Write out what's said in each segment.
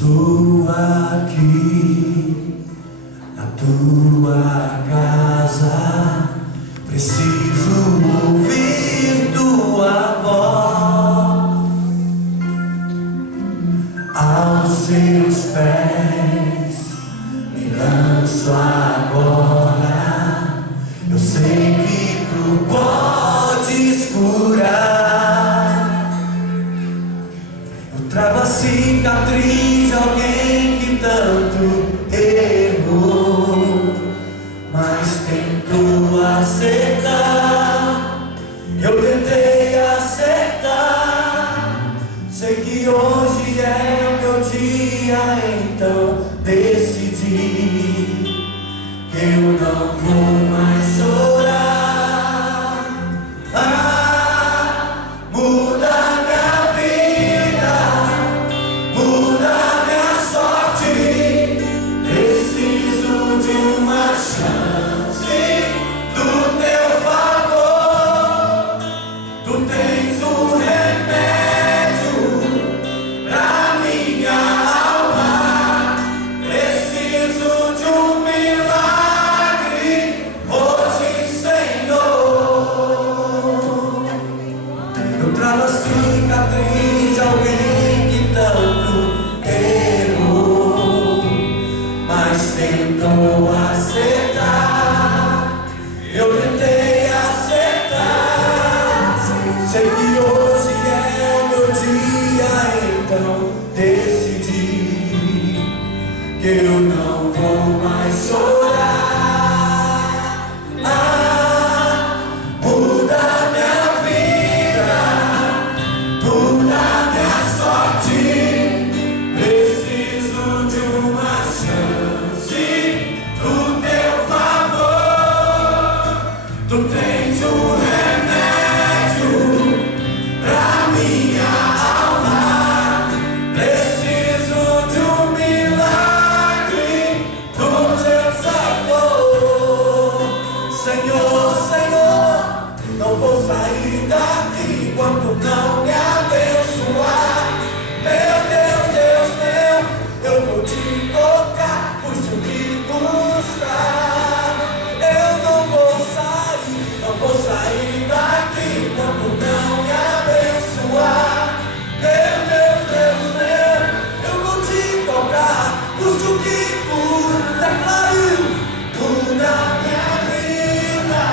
Estou aqui na tua casa, preciso ouvir tua voz. Aos seus pés me lanço agora. Eu sei que tu podes curar. Eu trago a cicatriz de alguém que tanto errou, mas tentou acertar. Eu tentei acertar. Sei que hoje é o meu dia, então decidi que eu não vou mais chorar. Muda minha vida, muda minha sorte. Preciso de uma chance do teu favor. Tu tens um remédio pra minha alma. Preciso de um milagre hoje, Senhor. Eu trago a cicatriz de alguém que tanto errou, mas tentou acertar. Eu tentei acertar. Sei que hoje é o meu dia, então decidi que eu não vou mais chorar. Muda minha vida, muda minha sorte. Preciso de uma chance do teu favor. Tu tens um remédio pra minha alma. Preciso de um milagre do teu sabor. Senhor, Senhor, não vou sair daqui enquanto não me abençoar. Meu Deus, Deus meu, eu vou te tocar, custe o que custar. Eu não vou sair daqui enquanto não me abençoar. Meu Deus, Deus meu, eu vou te tocar, custe o que custar. Muda minha vida,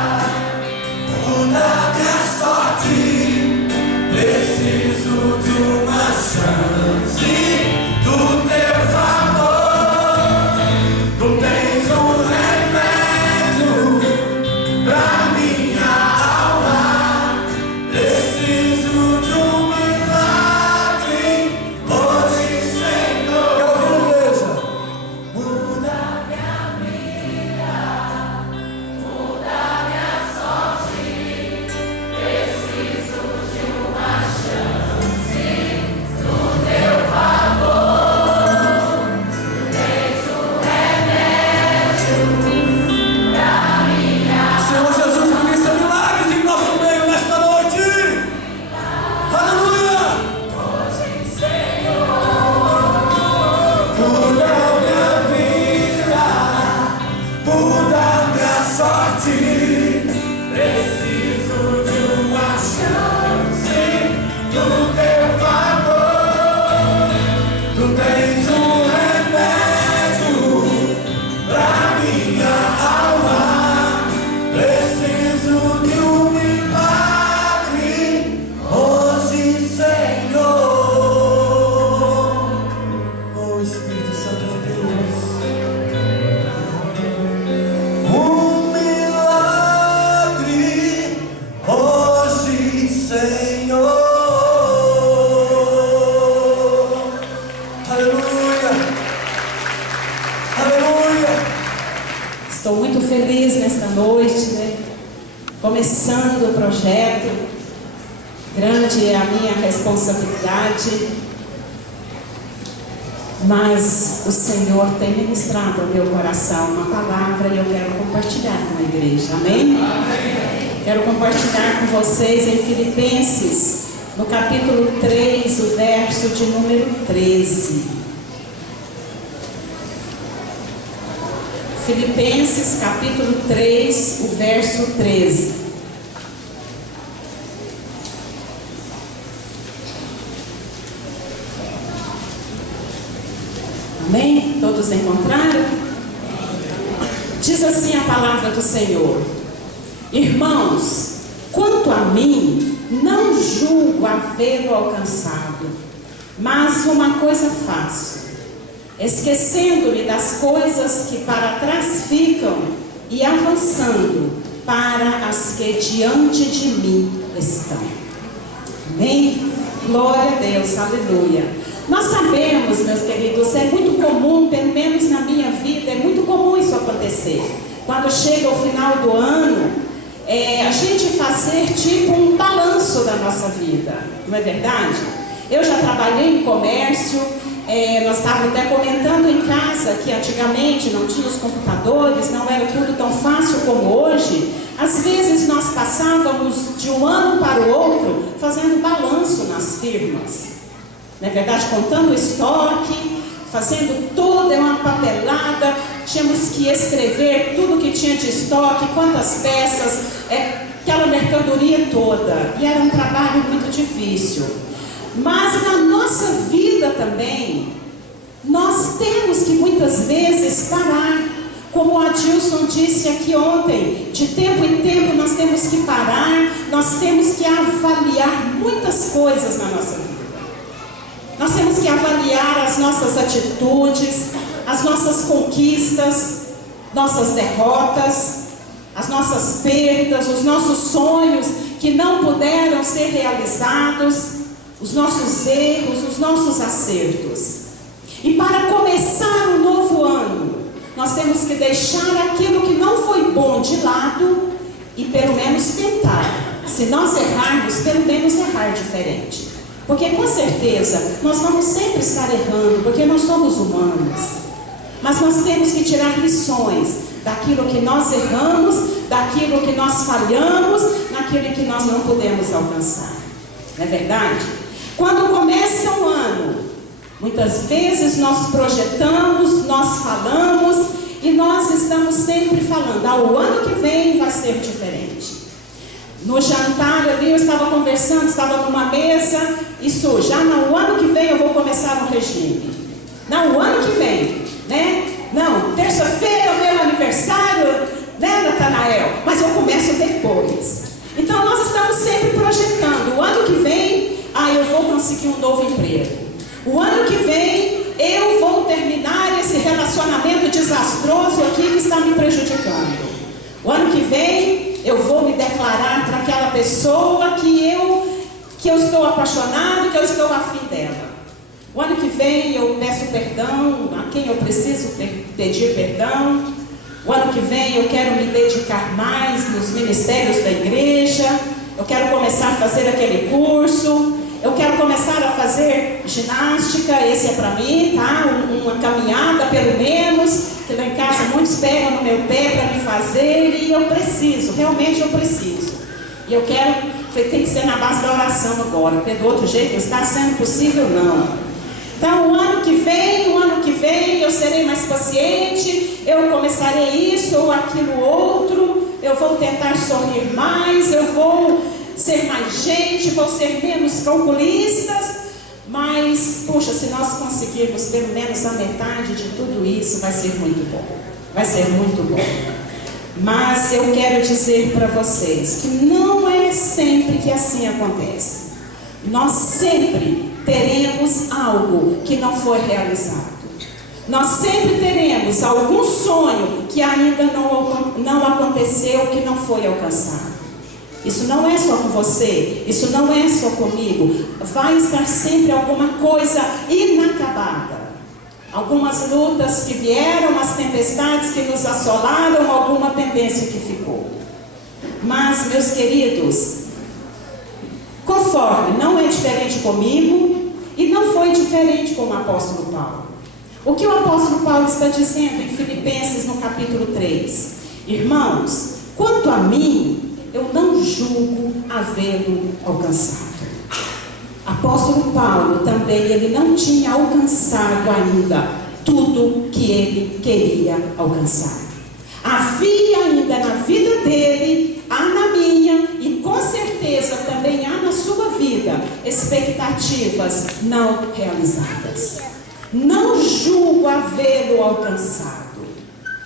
muda minha sorte. Preciso de uma chance do teu favor. Tu tens um remédio pra minha alma. Preciso de um milagre hoje, Senhor. Muda minha vida, muda minha sorte. Preciso de uma chance do teu favor. Tens um remédio pra minha. Senhor Jesus, realiza milagres em nosso meio nesta noite. Aleluia! Hoje, Senhor, muda minha vida, muda minha sorte. Preciso de uma chance do teu favor. Tu tens um remédio pra minha alma. Preciso de um milagre hoje, Senhor. Oh Espírito Santo de Deus, um milagre hoje, Senhor. Aleluia, aleluia. Estou muito feliz nesta noite, né? Começando o projeto. Grande é a minha responsabilidade, mas o Senhor tem ministrado ao meu coração uma palavra e eu quero compartilhar com a igreja. Amém? Quero compartilhar com vocês em Filipenses, no capítulo 3, o verso de número 13. Filipenses capítulo 3, o verso 13. Amém? Todos encontraram? Diz assim a palavra do Senhor: irmãos, quanto a mim, não julgo havê-lo alcançado, mas uma coisa faço, esquecendo-me das coisas que para trás ficam e avançando para as que diante de mim estão. Amém? Glória a Deus, aleluia. Nós sabemos, meus queridos, é muito comum, pelo menos na minha vida, é muito comum isso acontecer. Quando chega o final do ano, a gente fazer tipo um balanço da nossa vida, não é verdade? Eu já trabalhei em comércio, nós estávamos até comentando em casa que antigamente não tinha os computadores, não era tudo tão fácil como hoje. Às vezes nós passávamos de um ano para o outro fazendo balanço nas firmas. Na verdade, contando o estoque, fazendo toda uma papelada, tínhamos que escrever tudo que tinha de estoque, quantas peças, aquela mercadoria toda. E era um trabalho muito difícil. Mas na nossa vida também, nós temos que muitas vezes parar. Como o Adilson disse aqui ontem, de tempo em tempo nós temos que parar, nós temos que avaliar muitas coisas na nossa vida. Nós temos que avaliar as nossas atitudes, as nossas conquistas, nossas derrotas, as nossas perdas, os nossos sonhos que não puderam ser realizados, os nossos erros, os nossos acertos. E para começar um novo ano, nós temos que deixar aquilo que não foi bom de lado e pelo menos tentar. Se nós errarmos, pelo menos errar diferente. Porque com certeza nós vamos sempre estar errando, porque nós somos humanos. Mas nós temos que tirar lições daquilo que nós erramos, daquilo que nós falhamos, naquilo que nós não podemos alcançar. Não é verdade? Quando começa o ano, muitas vezes nós projetamos, nós falamos e nós estamos sempre falando: o ano que vem vai ser diferente. No jantar ali eu estava conversando, estava numa mesa, isso já no ano que vem eu vou começar um regime. Não, o ano que vem, né? Não, terça-feira é o meu aniversário, né, Natanael? Mas eu começo depois. Então nós estamos sempre projetando: o ano que vem, eu vou conseguir um novo emprego. O ano que vem eu vou terminar esse relacionamento desastroso aqui que está me prejudicando. O ano que vem eu vou me declarar para aquela pessoa que eu estou apaixonado, que eu estou afim dela. O ano que vem eu peço perdão a quem eu preciso pedir perdão. O ano que vem eu quero me dedicar mais nos ministérios da igreja. Eu quero começar a fazer aquele curso. Eu quero começar a fazer ginástica, esse é para mim, tá? Uma caminhada pelo menos, que lá em casa muitos pegam no meu pé para me fazer, e eu preciso, realmente eu preciso. E eu quero, tem que ser na base da oração agora, porque do outro jeito não está sendo possível não. Então o ano que vem eu serei mais paciente, eu começarei isso ou aquilo outro, eu vou tentar sorrir mais, eu vou ser mais gente, vou ser menos calculistas. Mas, puxa, se nós conseguirmos pelo menos a metade de tudo isso, vai ser muito bom. Vai ser muito bom. Mas eu quero dizer para vocês que não é sempre que assim acontece. Nós sempre teremos algo que não foi realizado. Nós sempre teremos algum sonho que ainda não aconteceu, que não foi alcançado. Isso não é só com você, isso não é só comigo. Vai estar sempre alguma coisa inacabada. Algumas lutas que vieram, as tempestades que nos assolaram, alguma pendência que ficou. Mas, meus queridos, conforme não é diferente comigo e não foi diferente com o apóstolo Paulo. O que o apóstolo Paulo está dizendo em Filipenses no capítulo 3? Irmãos, quanto a mim, eu não julgo havê-lo alcançado. Apóstolo Paulo também, ele não tinha alcançado ainda tudo que ele queria alcançar. Havia ainda na vida dele, há na minha e com certeza também há na sua vida expectativas não realizadas. Não julgo havê-lo alcançado.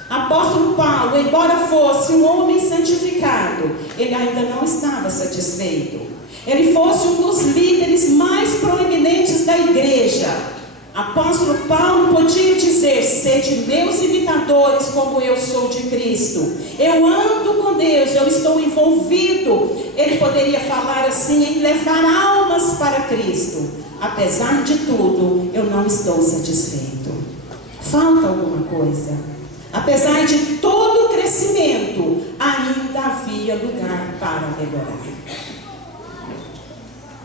Apóstolo Paulo, embora fosse um homem santificado, ele ainda não estava satisfeito. Ele fosse um dos líderes mais proeminentes da igreja. Apóstolo Paulo podia dizer: sede meus imitadores como eu sou de Cristo. Eu ando com Deus, eu estou envolvido. Ele poderia falar assim, em levar almas para Cristo. Apesar de tudo, eu não estou satisfeito. Falta alguma coisa. Apesar de todo o crescimento, ainda havia lugar para melhorar.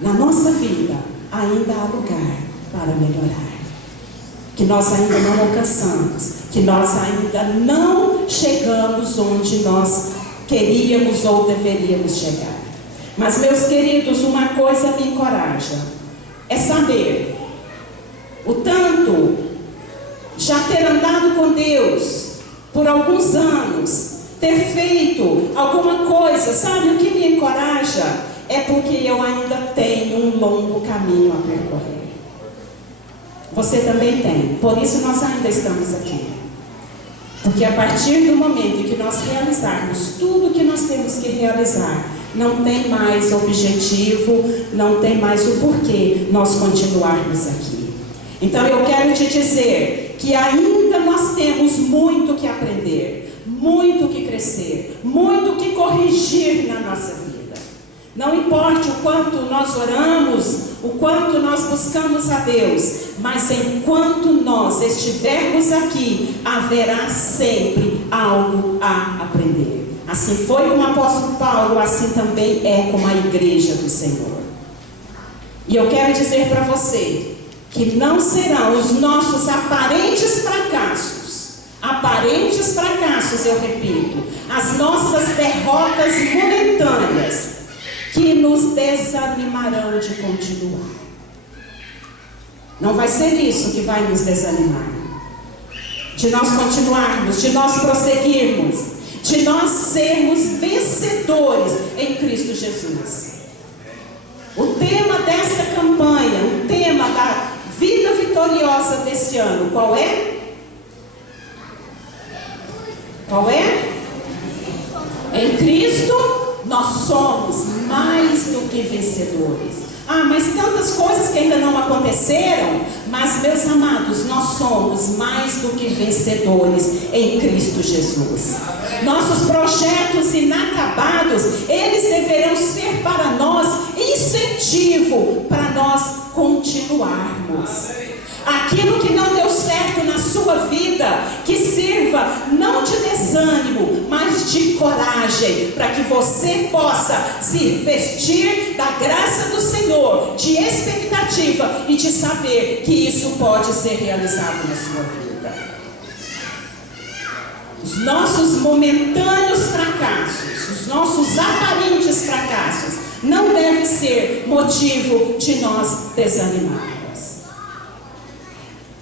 Na nossa vida, ainda há lugar para melhorar. Que nós ainda não alcançamos, que nós ainda não chegamos onde nós queríamos ou deveríamos chegar. Mas, meus queridos, uma coisa me encoraja, é saber o tanto já ter andado com Deus por alguns anos, ter feito alguma coisa, sabe o que me encoraja? É porque eu ainda tenho um longo caminho a percorrer. Você também tem, por isso nós ainda estamos aqui. Porque a partir do momento em que nós realizarmos tudo o que nós temos que realizar, não tem mais objetivo, não tem mais o porquê nós continuarmos aqui. Então eu quero te dizer que ainda nós temos muito que aprender, muito que crescer, muito que corrigir na nossa vida. Não importa o quanto nós oramos, o quanto nós buscamos a Deus, mas enquanto nós estivermos aqui, haverá sempre algo a aprender. Assim foi com o apóstolo Paulo, assim também é com a igreja do Senhor. E eu quero dizer para você, que não serão os nossos aparentes fracassos, eu repito, as nossas derrotas momentâneas, que nos desanimarão de continuar. Não vai ser isso que vai nos desanimar. De nós continuarmos, de nós prosseguirmos, de nós sermos vencedores em Cristo Jesus. O tema desta campanha, o tema da vida vitoriosa deste ano, qual é? Qual é? Em Cristo nós somos mais do que vencedores. Mas tantas coisas que ainda não aconteceram. Mas, meus amados, nós somos mais do que vencedores em Cristo Jesus. Nossos projetos inacabados, eles deverão ser para nós incentivo para nós continuarmos. Aquilo que não deu certo na sua vida, que sirva não de desânimo, mas de coragem, para que você possa se vestir da graça do Senhor, de expectativa e de saber que isso pode ser realizado na sua vida. Os nossos momentâneos fracassos, os nossos aparentes fracassos, não devem ser motivo de nós desanimarmos.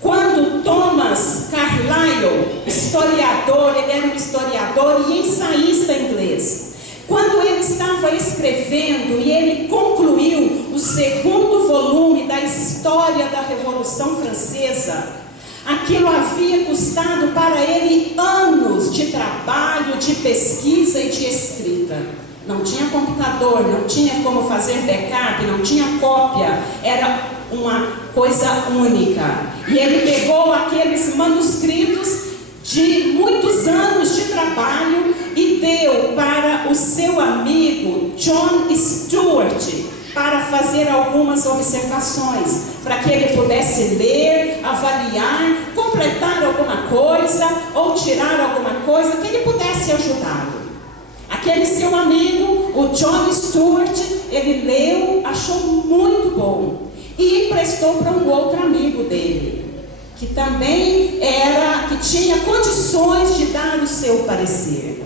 Quando Thomas Carlyle, historiador, ele era um historiador e ensaísta inglês, quando ele estava escrevendo e ele concluiu o segundo volume da história da Revolução Francesa, aquilo havia custado para ele anos de trabalho, de pesquisa e de escrita. Não tinha computador, não tinha como fazer backup, não tinha cópia, era uma coisa única. E ele pegou aqueles manuscritos de muitos anos de trabalho e deu para o seu amigo John Stuart para fazer algumas observações, para que ele pudesse ler, avaliar, completar alguma coisa ou tirar alguma coisa que ele pudesse ajudá-lo. Aquele seu amigo, o John Stuart, ele leu, achou muito bom e emprestou para um outro amigo dele, que também que tinha condições de dar o seu parecer.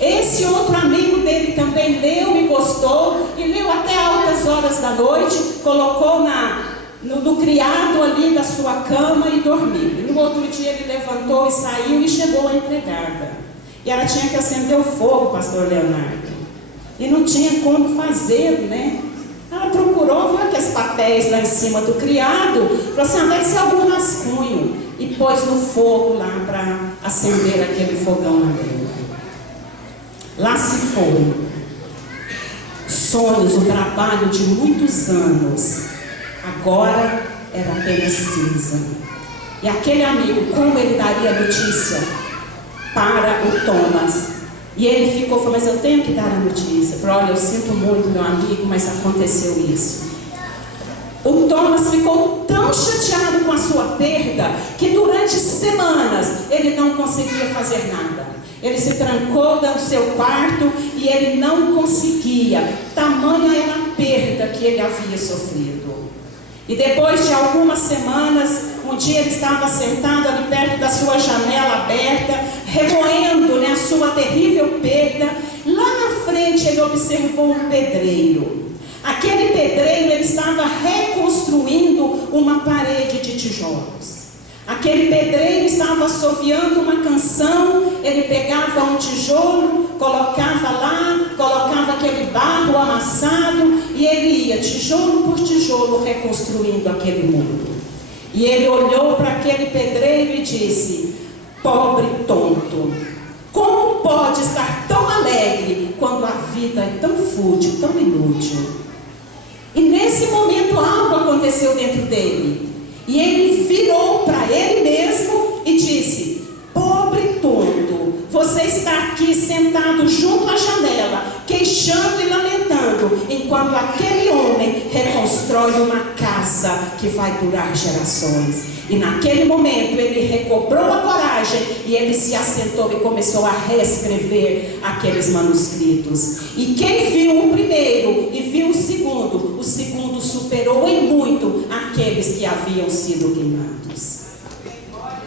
Esse outro amigo dele também leu e gostou, e leu até altas horas da noite, colocou no criado ali da sua cama e dormiu. E no outro dia ele levantou e saiu e chegou a empregada. E ela tinha que acender o fogo, pastor Leonardo. E não tinha como fazer, né? Ela procurou, viu aqueles papéis lá em cima do criado, falou assim, deve ser algum rascunho. E pôs no fogo lá para acender aquele fogão lá dentro. Lá se foram sonhos, o trabalho de muitos anos. Agora era apenas cinza. E aquele amigo, como ele daria notícia para o Thomas? E ele falou, mas eu tenho que dar a notícia. Falou, olha, eu sinto muito, meu amigo, mas aconteceu isso. O Thomas ficou tão chateado com a sua perda, que durante semanas ele não conseguia fazer nada. Ele se trancou no seu quarto e ele não conseguia. Tamanha era a perda que ele havia sofrido. E depois de algumas semanas, um dia ele estava sentado ali perto da sua janela aberta, remoendo, a sua terrível perda. Lá na frente ele observou um pedreiro. Aquele pedreiro, ele estava reconstruindo uma parede de tijolos. Aquele pedreiro estava assoviando uma canção. Ele pegava um tijolo, colocava lá, colocava aquele barro amassado, e ele ia tijolo por tijolo reconstruindo aquele muro. E ele olhou para aquele pedreiro e disse, pobre tonto, como pode estar tão alegre quando a vida é tão fútil, tão inútil? E nesse momento algo aconteceu dentro dele. E ele virou para ele mesmo e disse, pobre tonto, você está aqui sentado junto à janela, queixando e lamentando, enquanto aquele homem reconstrói uma casa que vai durar gerações. E naquele momento ele recobrou a coragem e ele se assentou e começou a reescrever aqueles manuscritos. E quem viu o primeiro e viu o segundo superou em muito aqueles que haviam sido queimados.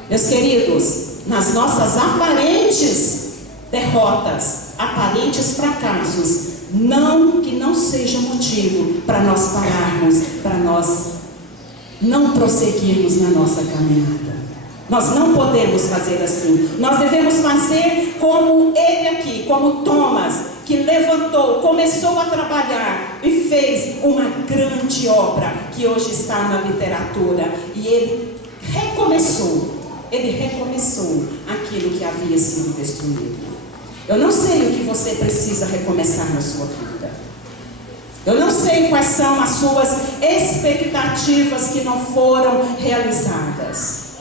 Meus queridos, nas nossas aparentes derrotas, aparentes fracassos, que não seja motivo para nós pararmos, para nós não prosseguirmos na nossa caminhada. Nós não podemos fazer assim. Nós devemos fazer como ele aqui, como Thomas, que levantou, começou a trabalhar e fez uma grande obra que hoje está na literatura. E ele recomeçou aquilo que havia sido destruído. Eu não sei o que você precisa recomeçar na sua vida. Eu não sei quais são as suas expectativas que não foram realizadas.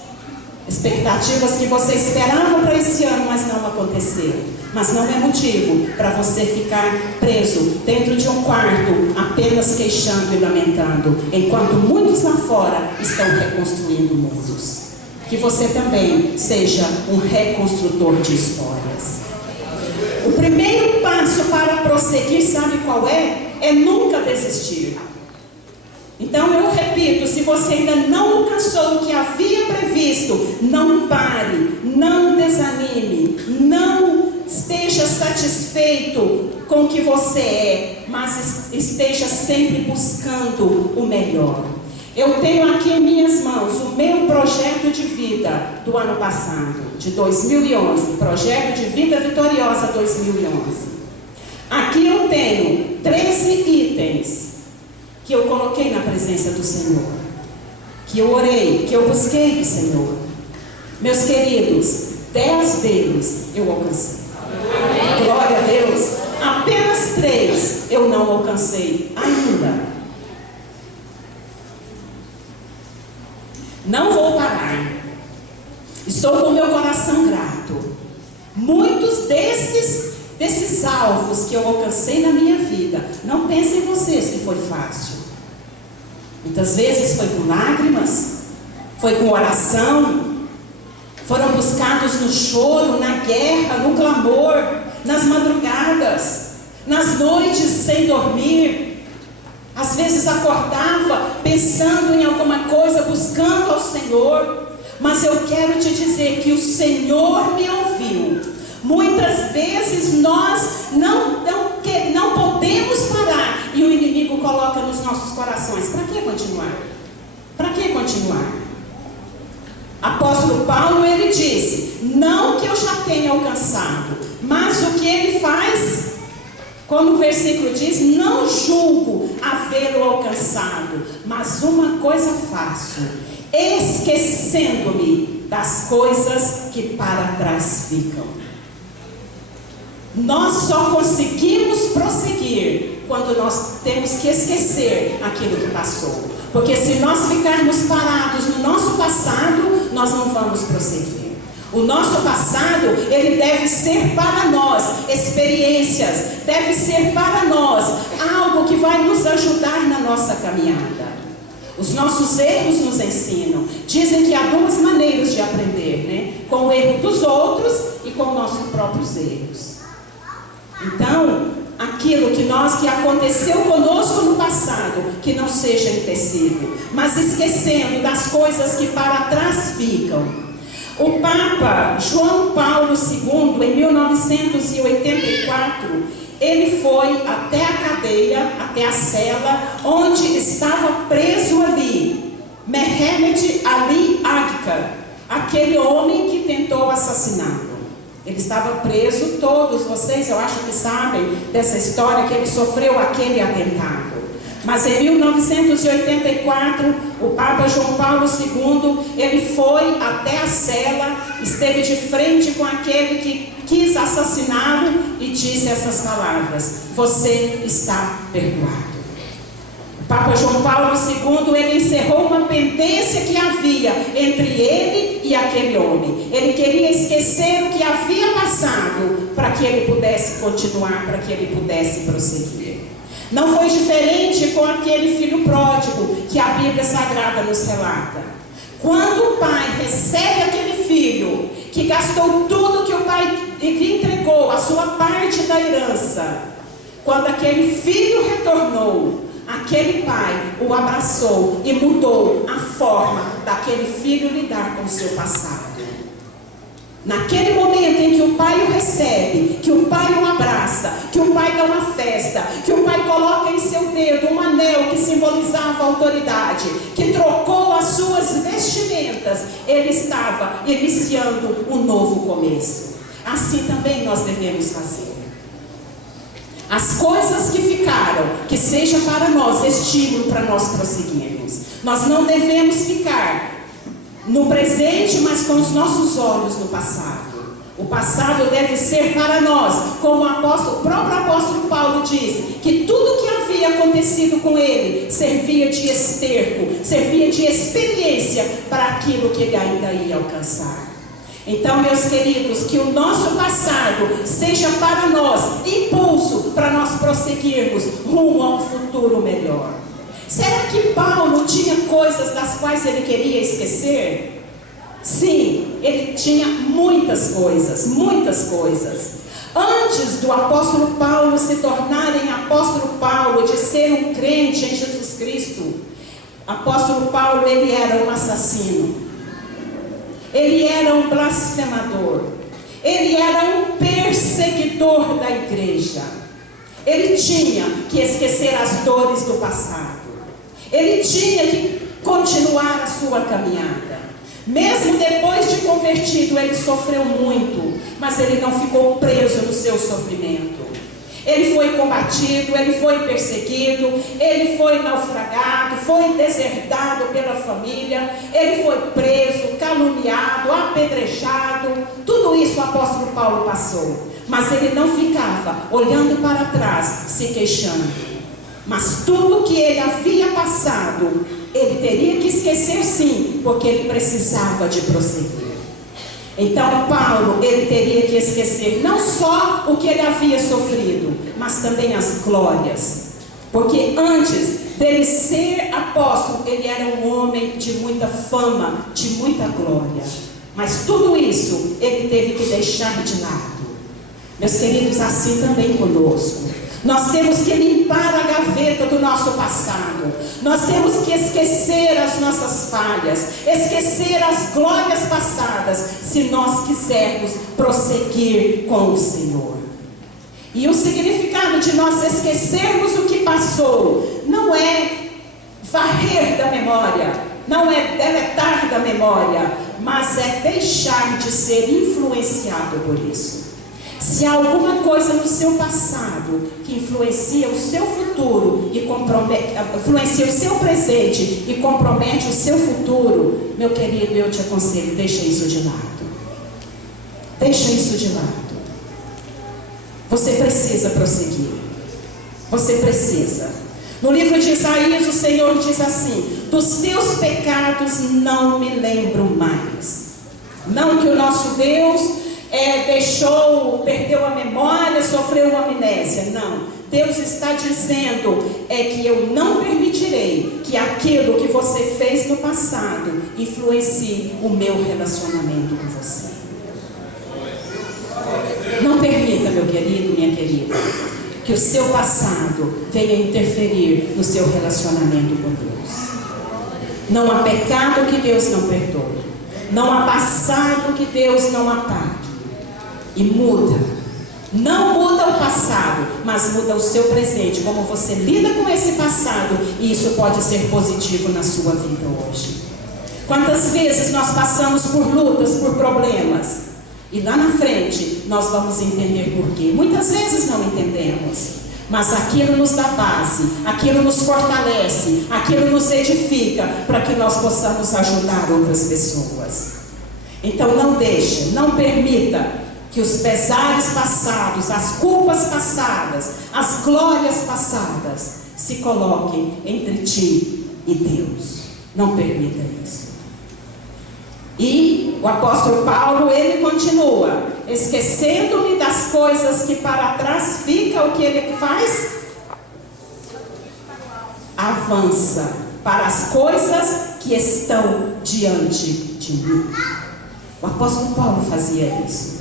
Expectativas que você esperava para esse ano, mas não aconteceram. Mas não é motivo para você ficar preso dentro de um quarto, apenas queixando e lamentando, enquanto muitos lá fora estão reconstruindo mundos. Que você também seja um reconstrutor de histórias. O primeiro passo para prosseguir, sabe qual é? É nunca desistir. Então eu repito, se você ainda não alcançou o que havia previsto, não pare, não desanime, não esteja satisfeito com o que você é, mas esteja sempre buscando o melhor. Eu tenho aqui em minhas mãos o meu projeto de vida do ano passado, de 2011, projeto de vida vitoriosa 2011. Aqui eu tenho 13 itens que eu coloquei na presença do Senhor, que eu orei, que eu busquei do Senhor. Meus queridos, 10 deles eu alcancei. Amém. Glória a Deus. Apenas 3 eu não alcancei ainda. Não vou parar. Estou com meu coração grato. Muitos desses alvos que eu alcancei na minha vida, não pensem vocês que foi fácil. Muitas vezes foi com lágrimas, foi com oração, foram buscados no choro, na guerra, no clamor, nas madrugadas, nas noites sem dormir. Às vezes acordava pensando em alguma coisa, buscando ao Senhor. Mas eu quero te dizer que o Senhor me ouviu. Muitas vezes nós não podemos parar e o inimigo coloca nos nossos corações: para que continuar? Para que continuar? Apóstolo Paulo, ele disse: não que eu já tenha alcançado. Mas o que ele faz? Como o versículo diz, não julgo havê-lo alcançado, mas uma coisa faço, esquecendo-me das coisas que para trás ficam. Nós só conseguimos prosseguir quando nós temos que esquecer aquilo que passou. Porque se nós ficarmos parados no nosso passado, nós não vamos prosseguir. O nosso passado, ele deve ser para nós experiências, deve ser para nós algo que vai nos ajudar na nossa caminhada. Os nossos erros nos ensinam. Dizem que há duas maneiras de aprender, né? Com o erro dos outros e com nossos próprios erros. Então, aquilo que aconteceu conosco no passado, que não seja empecilho, mas esquecendo das coisas que para trás ficam. O Papa João Paulo II, em 1984, ele foi até a cadeia, até a cela, onde estava preso ali, Mehmet Ali Agca, aquele homem que tentou assassiná-lo. Ele estava preso, todos vocês, eu acho que sabem dessa história, que ele sofreu aquele atentado. Mas em 1984, o Papa João Paulo II, ele foi até a cela, esteve de frente com aquele que quis assassiná-lo e disse essas palavras: você está perdoado. O Papa João Paulo II, ele encerrou uma pendência que havia entre ele e aquele homem. Ele queria esquecer o que havia passado para que ele pudesse continuar, para que ele pudesse prosseguir. Não foi diferente com aquele filho pródigo que a Bíblia Sagrada nos relata. Quando o pai recebe aquele filho que gastou tudo que o pai lhe entregou, a sua parte da herança, quando aquele filho retornou, aquele pai o abraçou e mudou a forma daquele filho lidar com o seu passado. Naquele momento em que o pai o recebe, que o pai o abraça, que o pai dá uma festa, que o pai coloca em seu dedo um anel que simbolizava a autoridade, que trocou as suas vestimentas, ele estava iniciando um novo começo. Assim também nós devemos fazer. As coisas que ficaram, que seja para nós estímulo para nós prosseguirmos. Nós não devemos ficar no presente, mas com os nossos olhos no passado. O passado deve ser para nós, como o próprio apóstolo Paulo diz, que tudo que havia acontecido com ele servia de esterco, servia de experiência para aquilo que ele ainda ia alcançar. Então, meus queridos, que o nosso passado seja para nós impulso para nós prosseguirmos rumo a um futuro melhor. Será que Paulo tinha coisas das quais ele queria esquecer? Sim, ele tinha muitas coisas, muitas coisas. Antes do apóstolo Paulo se tornarem apóstolo Paulo, de ser um crente em Jesus Cristo, apóstolo Paulo, ele era um assassino, ele era um blasfemador, ele era um perseguidor da igreja. Ele tinha que esquecer as dores do passado. Ele tinha que continuar a sua caminhada. Mesmo depois de convertido, ele sofreu muito, mas ele não ficou preso no seu sofrimento. Ele foi combatido, ele foi perseguido, ele foi naufragado, foi deserdado pela família, ele foi preso, caluniado, apedrejado. Tudo isso o apóstolo Paulo passou, mas ele não ficava olhando para trás, se queixando. Mas tudo que ele havia passado, ele teria que esquecer, sim, porque ele precisava de prosseguir. Então Paulo, ele teria que esquecer não só o que ele havia sofrido, mas também as glórias. Porque antes dele ser apóstolo, ele era um homem de muita fama, de muita glória. Mas tudo isso ele teve que deixar de lado. Meus queridos, assim também conosco. Nós temos que limpar a gaveta do nosso passado. Nós temos que esquecer as nossas falhas, esquecer as glórias passadas, se nós quisermos prosseguir com o Senhor. E o significado de nós esquecermos o que passou não é varrer da memória, não é deletar da memória, mas é deixar de ser influenciado por isso. Se há alguma coisa no seu passado que influencia o seu futuro e influencia o seu presente e compromete o seu futuro, meu querido, eu te aconselho, deixa isso de lado. Deixa isso de lado. Você precisa prosseguir. Você precisa. No livro de Isaías, o Senhor diz assim: dos teus pecados não me lembro mais. Não que o nosso Deus perdeu a memória, sofreu uma amnésia. Não. Deus está dizendo que eu não permitirei que aquilo que você fez no passado influencie o meu relacionamento com você. Não permita, meu querido, minha querida, que o seu passado venha interferir no seu relacionamento com Deus. Não há pecado que Deus não perdoe. Não há passado que Deus não apague. E muda. Não muda o passado, mas muda o seu presente. Como você lida com esse passado, e isso pode ser positivo na sua vida hoje. Quantas vezes nós passamos por lutas, por problemas, e lá na frente nós vamos entender por quê. Muitas vezes não entendemos, mas aquilo nos dá base, aquilo nos fortalece, aquilo nos edifica, para que nós possamos ajudar outras pessoas. Então não deixe, não permita que os pesares passados, as culpas passadas, as glórias passadas se coloquem entre ti e Deus. Não permita isso. E o apóstolo Paulo, ele continua: esquecendo-me das coisas que para trás ficam, o que ele faz? Avança para as coisas que estão diante de mim. O apóstolo Paulo fazia isso.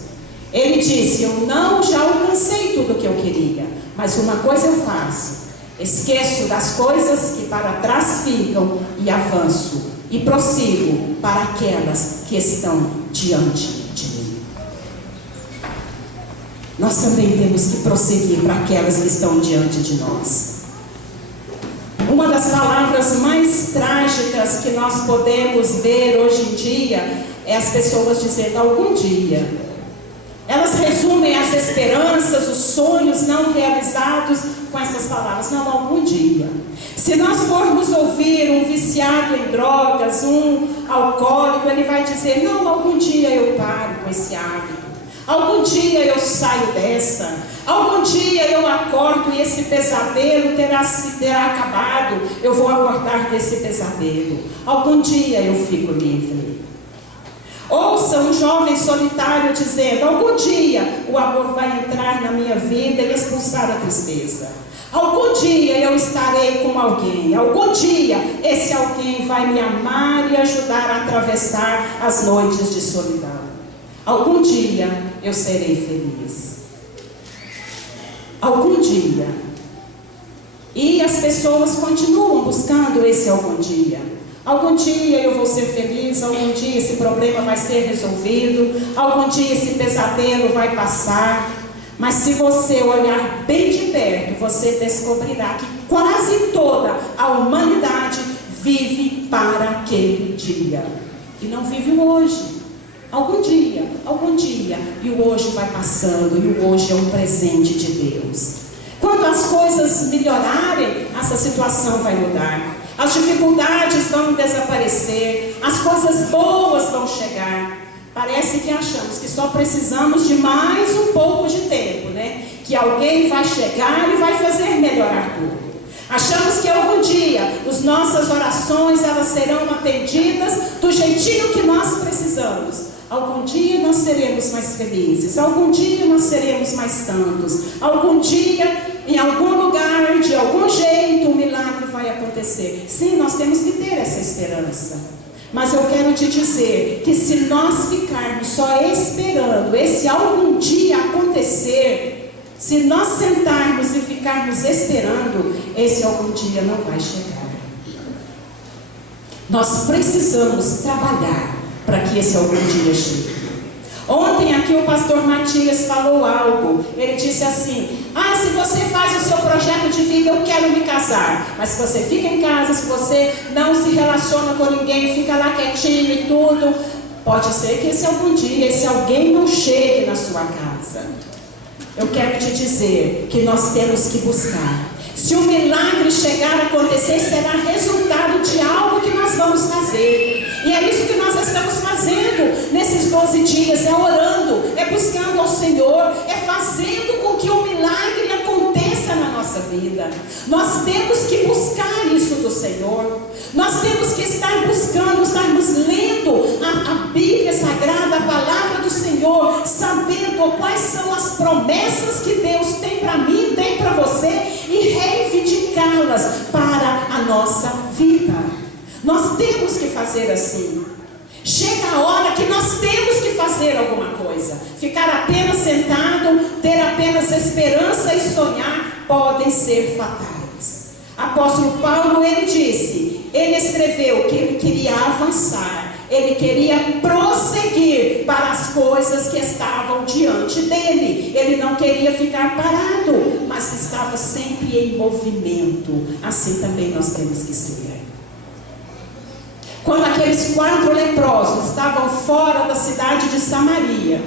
Ele disse: eu não já alcancei tudo o que eu queria, mas uma coisa eu faço: esqueço das coisas que para trás ficam e avanço e prossigo para aquelas que estão diante de mim. Nós também temos que prosseguir para aquelas que estão diante de nós. Uma das palavras mais trágicas que nós podemos ver hoje em dia é as pessoas dizendo algum dia. Elas resumem as esperanças, os sonhos não realizados com essas palavras: não, algum dia. Se nós formos ouvir um viciado em drogas, um alcoólico, ele vai dizer: não, algum dia eu paro com esse hábito. Algum dia eu saio dessa. Algum dia eu acordo e esse pesadelo terá acabado. Eu vou acordar desse pesadelo. Algum dia eu fico livre. Ouça um jovem solitário dizendo: algum dia o amor vai entrar na minha vida e expulsar a tristeza. Algum dia eu estarei com alguém. Algum dia esse alguém vai me amar e ajudar a atravessar as noites de solidão. Algum dia eu serei feliz. Algum dia. E as pessoas continuam buscando esse algum dia. Algum dia eu vou ser feliz, algum dia esse problema vai ser resolvido, algum dia esse pesadelo vai passar. Mas se você olhar bem de perto, você descobrirá que quase toda a humanidade vive para aquele dia. E não vive o hoje. Algum dia, e o hoje vai passando, e o hoje é um presente de Deus. Quando as coisas melhorarem, essa situação vai mudar. As dificuldades vão desaparecer, as coisas boas vão chegar. Parece que achamos que só precisamos de mais um pouco de tempo, né? Que alguém vai chegar e vai fazer melhorar tudo. Achamos que algum dia as nossas orações elas serão atendidas do jeitinho que nós precisamos. Algum dia nós seremos mais felizes, algum dia nós seremos mais santos, algum dia, em algum lugar, de algum jeito, um milagre vai acontecer. Sim, nós temos que ter essa esperança. Mas eu quero te dizer que se nós ficarmos só esperando esse algum dia acontecer, se nós sentarmos e ficarmos esperando, esse algum dia não vai chegar. Nós precisamos trabalhar para que esse algum dia chegue. Ontem aqui o pastor Matias falou algo. Ele disse assim: se você faz o seu projeto de vida, eu quero me casar. Mas se você fica em casa, se você não se relaciona com ninguém, fica lá quietinho e tudo, Pode ser que esse algum dia, esse alguém não chegue na sua casa. Eu quero te dizer que nós temos que buscar. Se o milagre chegar a acontecer, será resultado de algo que nós vamos fazer. E é isso que nós estamos fazendo nesses 12 dias, é orando, é buscando ao Senhor, é fazendo com que o milagre aconteça na nossa vida. Nós temos que buscar isso do Senhor. Nós temos que estar buscando, estarmos lendo a Bíblia Sagrada, a palavra do Senhor, sabendo quais são as promessas que Deus tem para mim, tem para você, e reivindicá-las para a nossa vida. Nós temos que fazer assim. Chega a hora que nós temos que fazer alguma coisa. Ficar apenas sentado, ter apenas esperança e sonhar podem ser fatais. Apóstolo Paulo, ele disse, ele escreveu que ele queria avançar, ele queria prosseguir para as coisas que estavam diante dele. Ele não queria ficar parado, mas estava sempre em movimento. Assim também nós temos que ser. Quando aqueles 4 leprosos estavam fora da cidade de Samaria,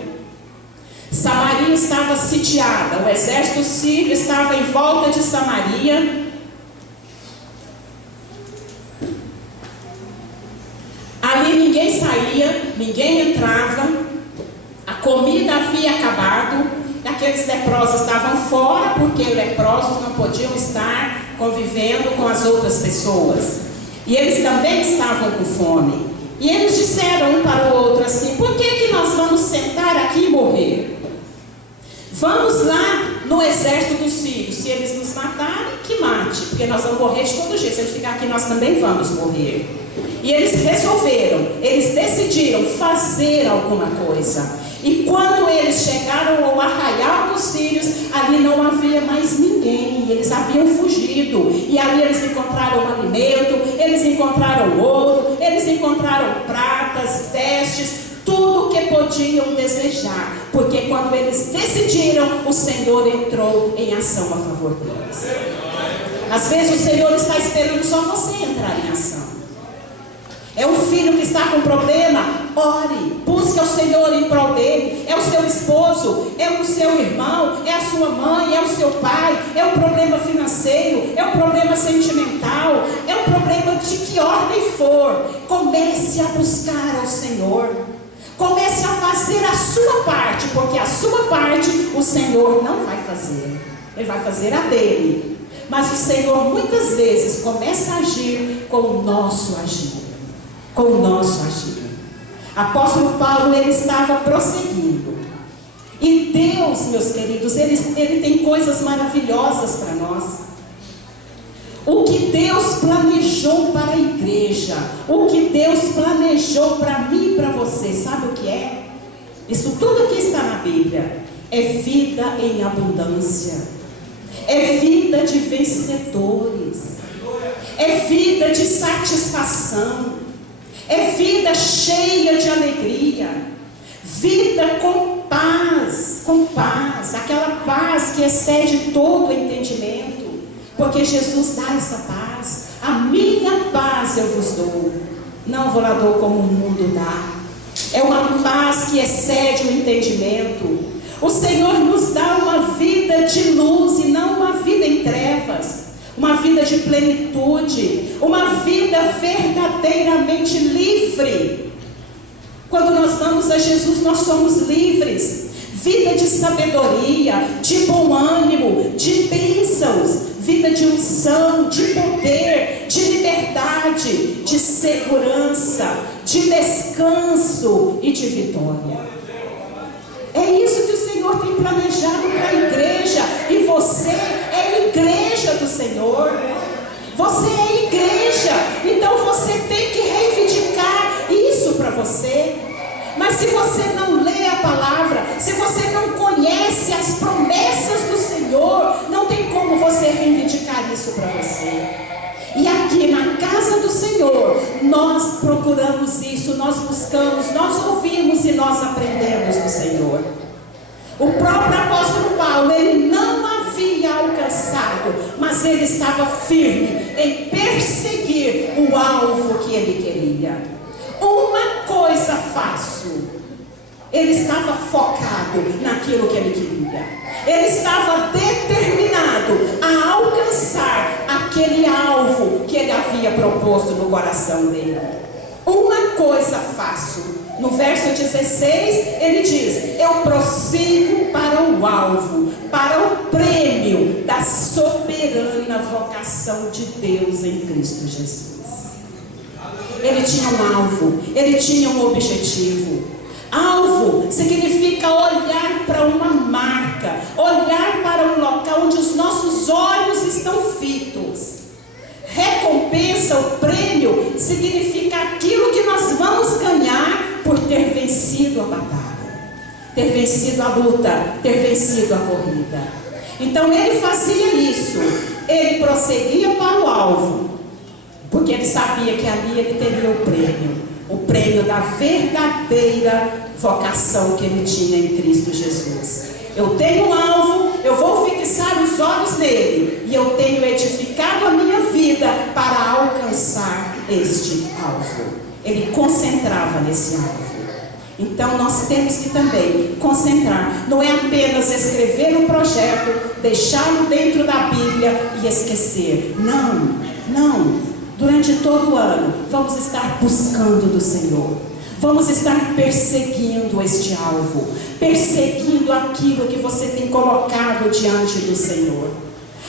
Samaria estava sitiada, o exército sírio estava em volta de Samaria. Ali ninguém saía, ninguém entrava, a comida havia acabado, aqueles leprosos estavam fora, porque leprosos não podiam estar convivendo com as outras pessoas. E eles também estavam com fome. E eles disseram um para o outro assim: por que nós vamos sentar aqui e morrer? Vamos lá no exército dos sírios. Se eles nos matarem, que mate, porque nós vamos morrer de todo jeito. Se eles ficarem aqui, nós também vamos morrer. E eles resolveram, eles decidiram fazer alguma coisa. E quando eles chegaram ao arraial dos sírios, ali não havia mais ninguém, eles haviam fugido. E ali eles encontraram alimento, eles encontraram ouro, eles encontraram pratas, vestes, tudo o que podiam desejar. Porque quando eles decidiram, o Senhor entrou em ação a favor deles. Às vezes o Senhor está esperando só você entrar em ação. É um filho que está com problema, ore, busque ao Senhor em prol dele. É o seu esposo, é o seu irmão, é a sua mãe, é o seu pai, é o problema financeiro, é o problema sentimental, é o problema de que ordem for. Comece a buscar ao Senhor, comece a fazer a sua parte, porque a sua parte o Senhor não vai fazer, Ele vai fazer a dele. Mas o Senhor muitas vezes começa a agir com o nosso agir. Com o nosso agir. Apóstolo Paulo, ele estava prosseguindo. E Deus, meus queridos, ele tem coisas maravilhosas para nós. O que Deus planejou para a igreja, o que Deus planejou para mim e para você, sabe o que é? Isso tudo que está na Bíblia é vida em abundância, é vida de vencedores, é vida de satisfação, é vida cheia de alegria, vida com paz, aquela paz que excede todo o entendimento, porque Jesus dá essa paz. A minha paz eu vos dou, não vou lá dou como o mundo dá. É uma paz que excede o entendimento. O Senhor nos dá uma vida de luz e não uma vida em trevas. Uma vida de plenitude, uma vida verdadeiramente livre. Quando nós vamos a Jesus, nós somos livres. Vida de sabedoria, de bom ânimo, de bênçãos, vida de unção, de poder, de liberdade, de segurança, de descanso e de vitória. É isso que o Senhor tem planejado para a igreja. E você é igreja do Senhor. Você é igreja. Então você tem que reivindicar isso para você. Mas se você não lê a palavra, se você não conhece as promessas do Senhor, não tem como você reivindicar isso para você. E aqui na casa do Senhor, nós procuramos isso, nós buscamos, nós ouvimos e nós aprendemos do Senhor. O próprio apóstolo Paulo, ele não havia alcançado, mas ele estava firme em perseguir o alvo que ele queria. Uma coisa coisa fácil. Ele estava focado naquilo que ele queria. Ele estava determinado a alcançar aquele alvo que ele havia proposto no coração dele. Uma coisa fácil. No verso 16 ele diz: eu prossigo para o alvo, para o prêmio da soberana vocação de Deus em Cristo Jesus. Ele tinha um alvo, ele tinha um objetivo. Alvo significa olhar para uma marca, olhar para um local onde os nossos olhos estão fitos. Recompensa, o prêmio, significa aquilo que nós vamos ganhar por ter vencido a batalha, ter vencido a luta, ter vencido a corrida. Então ele fazia isso, ele prosseguia para o alvo, porque ele sabia que ali ele teria o prêmio da verdadeira vocação que ele tinha em Cristo Jesus. Eu tenho um alvo, eu vou fixar os olhos nele, e eu tenho edificado a minha vida para alcançar este alvo. Ele concentrava nesse alvo. Então nós temos que também concentrar. Não é apenas escrever um projeto, deixá-lo dentro da Bíblia e esquecer. Não. Durante todo o ano, vamos estar buscando do Senhor. Vamos estar perseguindo este alvo, perseguindo aquilo que você tem colocado diante do Senhor.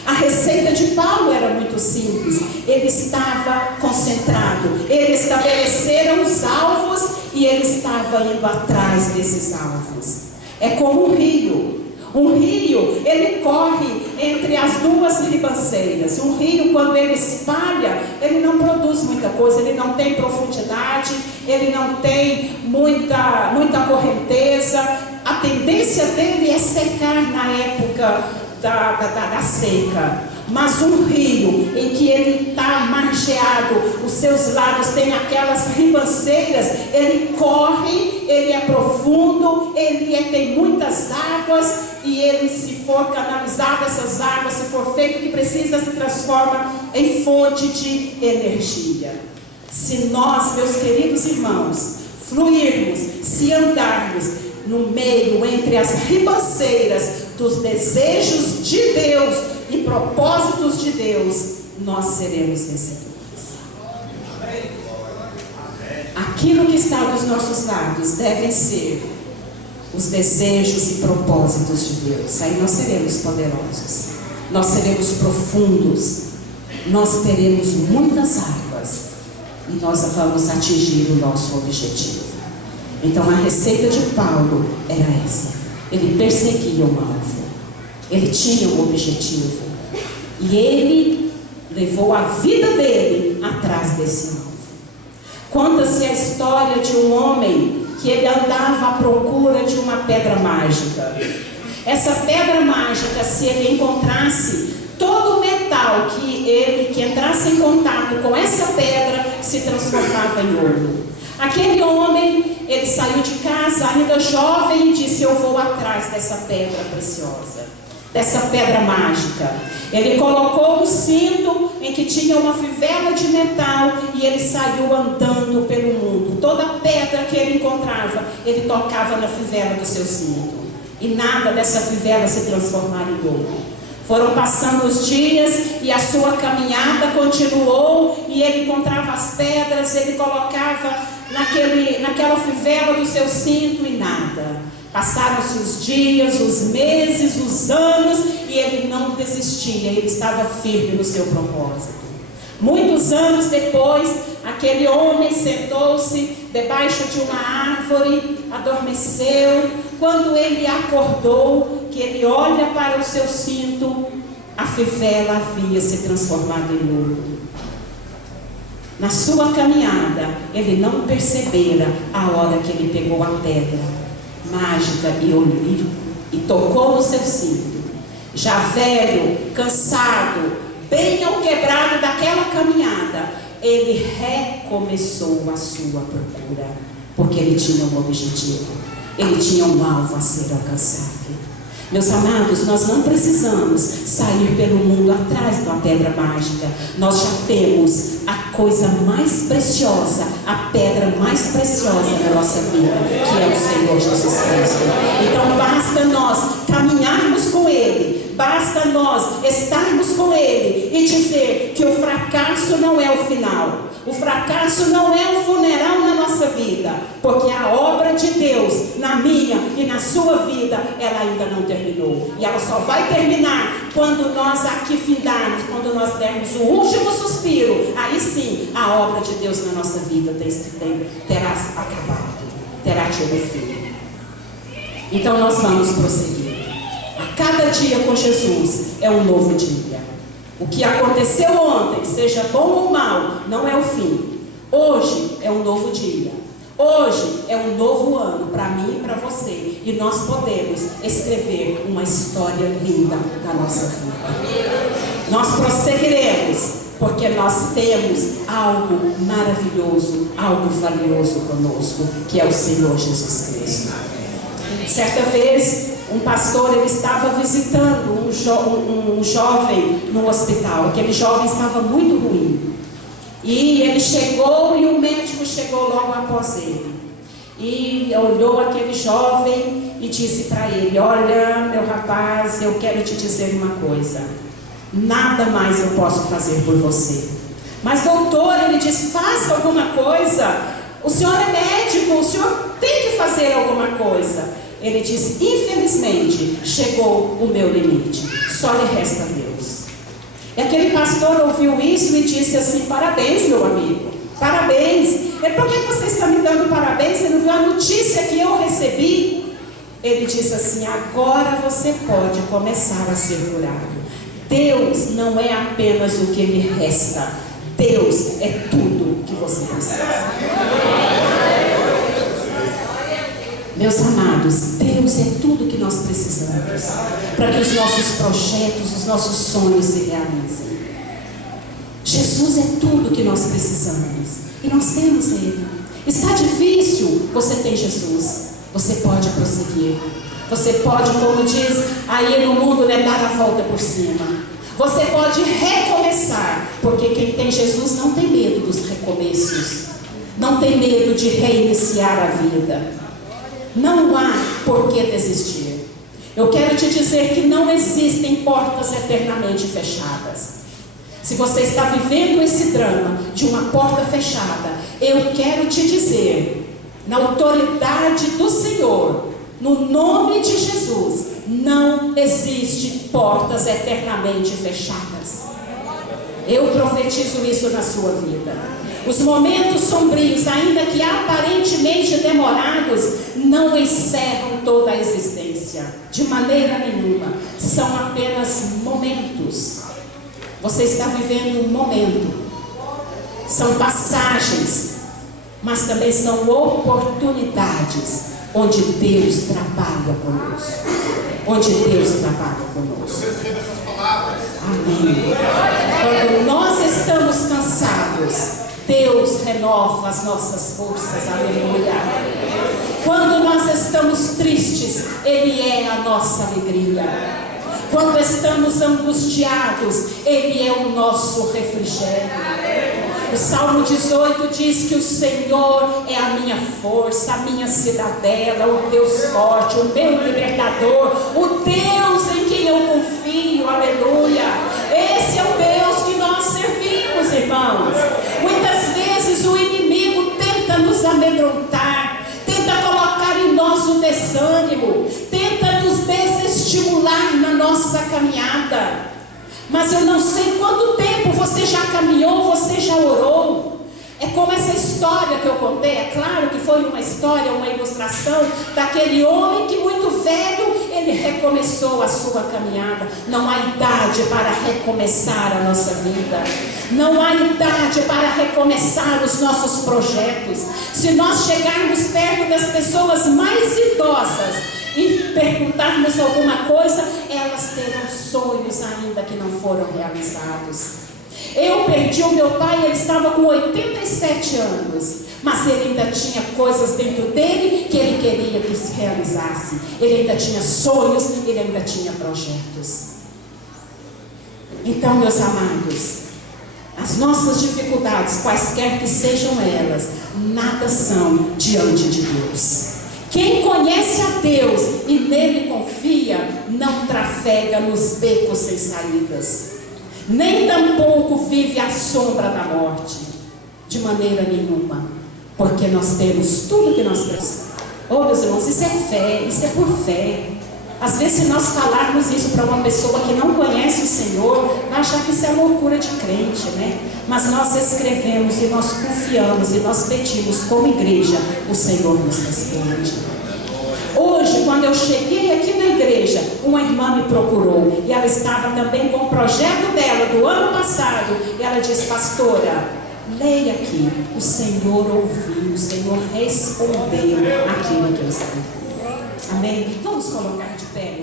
A receita de Paulo era muito simples. Ele estava concentrado, ele estabelecera os alvos e ele estava indo atrás desses alvos. É como um rio. Um rio, ele corre entre as duas ribanceiras. Um rio, quando ele espalha, ele não produz muita coisa, ele não tem profundidade, ele não tem muita correnteza. A tendência dele é secar na época da seca. Mas um rio em que ele está margeado, os seus lados têm aquelas ribanceiras, ele corre, ele é profundo, ele tem muitas águas, e ele, se for canalizado essas águas, se for feito o que precisa, se transforma em fonte de energia. Se nós, meus queridos irmãos, fluirmos, se andarmos no meio, entre as ribanceiras dos desejos de Deus e propósitos de Deus, nós seremos vencedores. Aquilo que está dos nossos lados devem ser os desejos e propósitos de Deus. Aí nós seremos poderosos, nós seremos profundos, nós teremos muitas águas e nós vamos atingir o nosso objetivo. Então a receita de Paulo era essa. Ele perseguia um alvo, ele tinha um objetivo e ele levou a vida dele atrás desse alvo. Conta-se a história de um homem que ele andava à procura de uma pedra mágica. Essa pedra mágica, se ele encontrasse, todo metal que entrasse em contato com essa pedra se transformava em ouro. Aquele homem, ele saiu de casa ainda jovem e disse: eu vou atrás dessa pedra preciosa, dessa pedra mágica. Ele colocou o cinto em que tinha uma fivela de metal e ele saiu andando pelo mundo. Toda pedra que ele encontrava, ele tocava na fivela do seu cinto, e nada dessa fivela se transformava em ouro. Foram passando os dias e a sua caminhada continuou, e ele encontrava as pedras, ele colocava naquela fivela do seu cinto e nada. Passaram-se os dias, os meses, os anos, e ele não desistia, ele estava firme no seu propósito. Muitos anos depois, aquele homem sentou-se debaixo de uma árvore, adormeceu. Quando ele acordou, que ele olha para o seu cinto, a fivela havia se transformado em ouro. Na sua caminhada, ele não percebera a hora que ele pegou a pedra mágica e tocou no seu cinto. Já velho, cansado, bem ao quebrado daquela caminhada, ele recomeçou a sua procura, porque ele tinha um objetivo, ele tinha um alvo a ser alcançado. Meus amados, nós não precisamos sair pelo mundo atrás de uma pedra mágica. Nós já temos a coisa mais preciosa, a pedra mais preciosa na nossa vida, que é o Senhor Jesus Cristo. Então basta nós caminharmos com Ele, basta nós estarmos com Ele e dizer que o fracasso não é o final. O fracasso não é um funeral na nossa vida, porque a obra de Deus na minha e na sua vida, ela ainda não terminou. E ela só vai terminar quando nós aqui findarmos, quando nós dermos o último suspiro. Aí sim, a obra de Deus na nossa vida terá acabado, terá tido fim. Então nós vamos prosseguir. A cada dia com Jesus é um novo dia. O que aconteceu ontem, seja bom ou mal, não é o fim. Hoje é um novo dia. Hoje é um novo ano para mim e para você. E nós podemos escrever uma história linda da nossa vida. Nós prosseguiremos, porque nós temos algo maravilhoso, algo valioso conosco, que é o Senhor Jesus Cristo. Certa vez, um pastor, ele estava visitando um jovem no hospital. Aquele jovem estava muito ruim. E ele chegou e o médico chegou logo após ele. E olhou aquele jovem e disse para ele: olha, meu rapaz, eu quero te dizer uma coisa. Nada mais eu posso fazer por você. Mas doutor, ele disse: faça alguma coisa. O senhor é médico, o senhor tem que fazer alguma coisa. Ele disse: infelizmente, chegou o meu limite, só lhe resta Deus. E aquele pastor ouviu isso e disse assim: parabéns, meu amigo, parabéns. Por que você está me dando parabéns? Você não viu a notícia que eu recebi? Ele disse assim: agora você pode começar a ser curado. Deus não é apenas o que lhe resta, Deus é tudo que você precisa. Meus amados, Deus é tudo que nós precisamos para que os nossos projetos, os nossos sonhos se realizem. Jesus é tudo que nós precisamos e nós temos Ele. Está difícil? Você tem Jesus. Você pode prosseguir. Você pode, como diz aí no mundo, dar a volta por cima. Você pode recomeçar, porque quem tem Jesus não tem medo dos recomeços, não tem medo de reiniciar a vida. Não há por que desistir. Eu quero te dizer que não existem portas eternamente fechadas. Se você está vivendo esse drama de uma porta fechada, eu quero te dizer, na autoridade do Senhor, no nome de Jesus, não existe portas eternamente fechadas. Eu profetizo isso na sua vida. Os momentos sombrios, ainda que aparentemente demorados, não encerram toda a existência, de maneira nenhuma. São apenas momentos. Você está vivendo um momento. São passagens, mas também são oportunidades onde Deus trabalha conosco. Onde Deus trabalha conosco. Amém. Quando nós estamos cansados, Deus renova as nossas forças, aleluia. Quando nós estamos tristes, Ele é a nossa alegria. Quando estamos angustiados, Ele é o nosso refrigério. O Salmo 18 diz que o Senhor é a minha força, a minha cidadela, o Deus forte, o meu libertador, o Deus em quem eu confio, aleluia. Esse é o Deus que nós servimos, irmãos. Muitas vezes o inimigo tenta nos amedrontar, tenta colocar em nós o desânimo, tenta nos desestimular na nossa caminhada. Mas eu não sei quanto tempo você já caminhou, você já orou. É como essa história que eu contei. É claro que foi uma história, uma ilustração daquele homem que muito velho, ele recomeçou a sua caminhada. Não há idade para recomeçar a nossa vida. Não há idade para recomeçar os nossos projetos. Se nós chegarmos perto das pessoas mais idosas e perguntarmos alguma coisa, elas terão sonhos ainda que não foram realizados. Eu perdi o meu pai, ele estava com 87 anos. Mas ele ainda tinha coisas dentro dele que ele queria que se realizasse. Ele ainda tinha sonhos, ele ainda tinha projetos. Então, meus amados, as nossas dificuldades, quaisquer que sejam elas, nada são diante de Deus. Quem conhece a Deus e nele confia, não trafega nos becos sem saídas, nem tampouco vive à sombra da morte, de maneira nenhuma, porque nós temos tudo que nós precisamos. Oh, meus irmãos, isso é fé, isso é por fé. Às vezes, se nós falarmos isso para uma pessoa que não conhece o Senhor, vai achar que isso é loucura de crente, né? Mas nós escrevemos e nós confiamos e nós pedimos como igreja, o Senhor nos responde. Hoje, quando eu cheguei aqui na igreja, uma irmã me procurou e ela estava também com o projeto dela do ano passado. E ela disse: pastora, leia aqui, o Senhor ouviu, o Senhor respondeu aquilo que eu escrevi. Amém? Vamos colocar de pé.